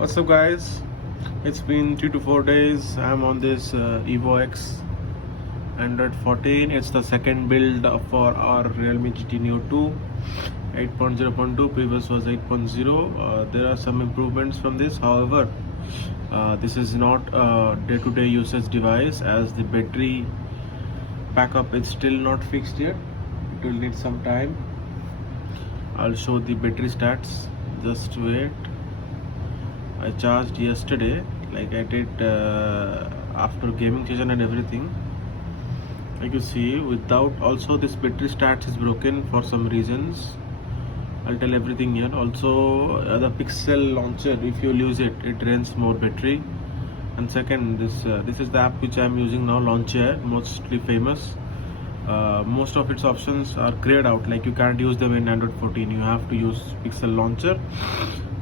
What's up, guys? It's been 3 to 4 days. I'm on this EvoX Android 14. It's the second build for our Realme GT Neo2 8.0.2. Previous was 8.0. There are some improvements from this. However, this is not a day-to-day usage device, as the battery backup is still not fixed yet. It will need some time. I'll show the battery stats. Just wait. I charged yesterday, like I did after gaming session and everything. Like you see, without also this battery stats is broken for some reasons. I'll tell everything here. Also, the Pixel launcher, if you use it, it drains more battery. And second, this is the app which I'm using now, Launcher, mostly famous. Most of its options are grayed out, like you can't use them in Android 14. You have to use Pixel launcher.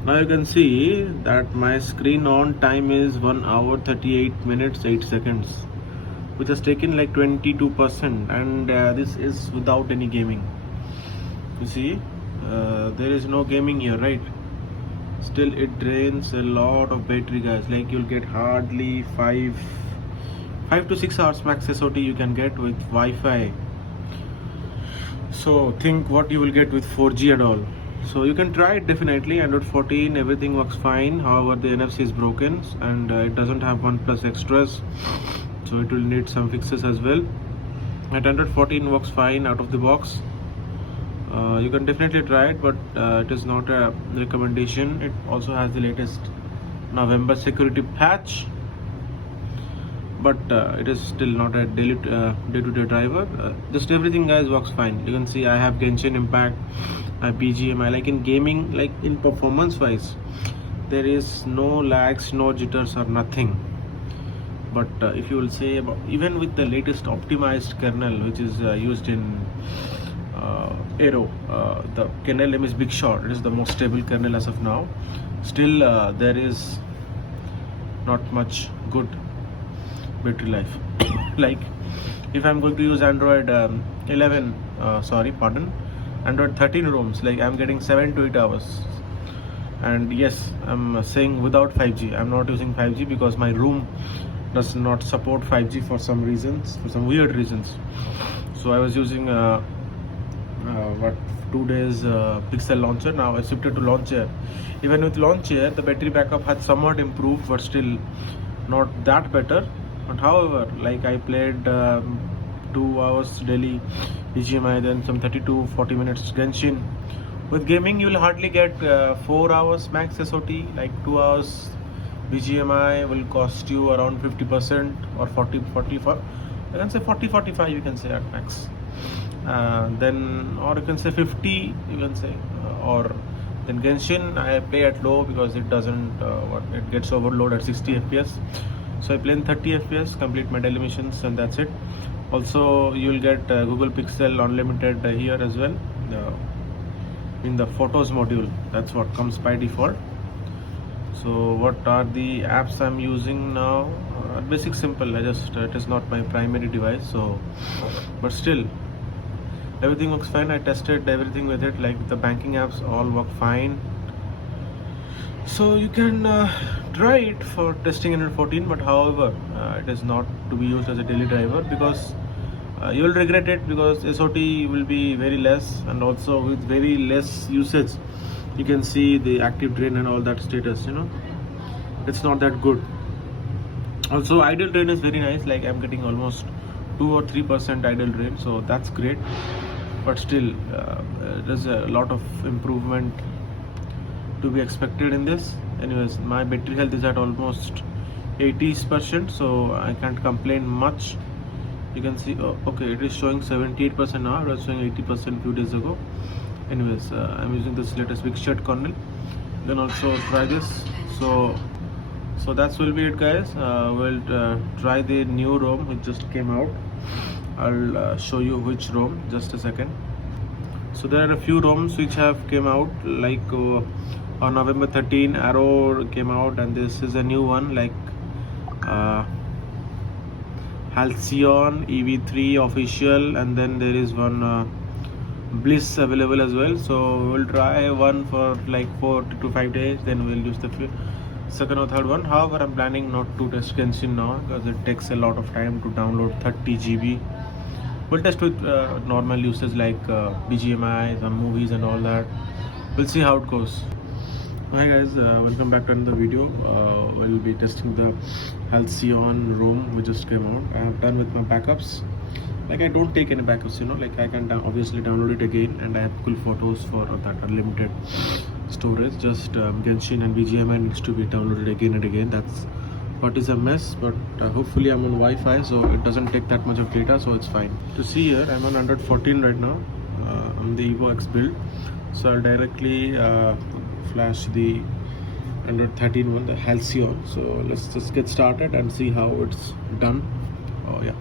Now you can see that my screen on time is 1 hour 38 minutes 8 seconds, which has taken like 22%, and this is without any gaming. You see, there is no gaming here, right? Still it drains a lot of battery, guys. Like you'll get hardly 5 to 6 hours max SOT you can get with Wi-Fi. So think what you will get with 4G and all. So you can try it definitely. Android 14, everything works fine. However, the NFC is broken and it doesn't have OnePlus extras, so it will need some fixes as well. And Android 14 works fine out of the box. You can definitely try it, but it is not a recommendation. It also has the latest November security patch, but it is still not a day-to-day driver. Just everything, guys, works fine. You can see I have Genshin Impact, BGMI. Like in gaming, like in performance wise, there is no lags, no jitters or nothing. But if you will say about, even with the latest optimized kernel which is used in Aero, the kernel name is Big Shot. It is the most stable kernel as of now. Still there is not much good battery life. Like if I'm going to use Android 13 ROMs, like I'm getting 7 to 8 hours. And yes, I'm saying without 5G. I'm not using 5G because my room does not support 5G for some reasons, for some weird reasons. So I was using 2 days Pixel launcher. Now I shifted to Launcher. Even with Launcher, the battery backup had somewhat improved, but still not that better. But however, like I played 2 hours daily BGMI, then some 30 to 40 minutes Genshin. With gaming, you will hardly get 4 hours max SOT. Like 2 hours BGMI will cost you around 50% or 45. I can say 40-45. You can say at max. Then, or you can say 50. You can say, or then Genshin I play at low because it doesn't. It gets overloaded at 60 FPS. So I play in 30 FPS, complete my daily missions, and that's it. Also, you will get Google Pixel Unlimited here as well in the Photos module. That's what comes by default. So what are the apps I'm using now? Basic, simple. It is not my primary device, so but still everything works fine. I tested everything with it, like the banking apps all work fine. So you can try it for testing Android 14, but however, it is not to be used as a daily driver because you will regret it, because SOT will be very less, and also with very less usage you can see the active drain and all that status. It's not that good. Also, idle drain is very nice. Like I'm getting almost 2 or 3% idle drain, so that's great. But still, there's a lot of improvement to be expected in this. Anyways, my battery health is at almost 80%, so I can't complain much. You can see, okay, it is showing 78% now. It was showing 80% few days ago. Anyways, I'm using this latest Big Shot kernel. You can also try this. So that will be it, guys. We'll try the new ROM which just came out. I'll show you which ROM, just a second. So there are a few ROMs which have came out, like on November 13 Arrow came out, and this is a new one, like Halcyon EV3 official, and then there is one Bliss available as well. So we'll try one for like 4 to 5 days, then we'll use the second or third one. However, I'm planning not to test Genshin now because it takes a lot of time to download 30 GB. We'll test with normal usage like BGMI, some movies and all that. We'll see how it goes. Hi guys, welcome back to another video. We'll be testing the Halcyon ROM which just came out. I have done with my backups. Like I don't take any backups, like I can obviously download it again, and I have cool photos for that unlimited storage. Just Genshin and BGMI needs to be downloaded again and again. That's what is a mess, but hopefully I'm on Wi-Fi, so it doesn't take that much of data, so it's fine. To see here, I'm on Android 14 right now. I'm the EvoX build, so I'll directly flash the Android 13 one, the Halcyon. So let's just get started and see how it's done. Oh yeah.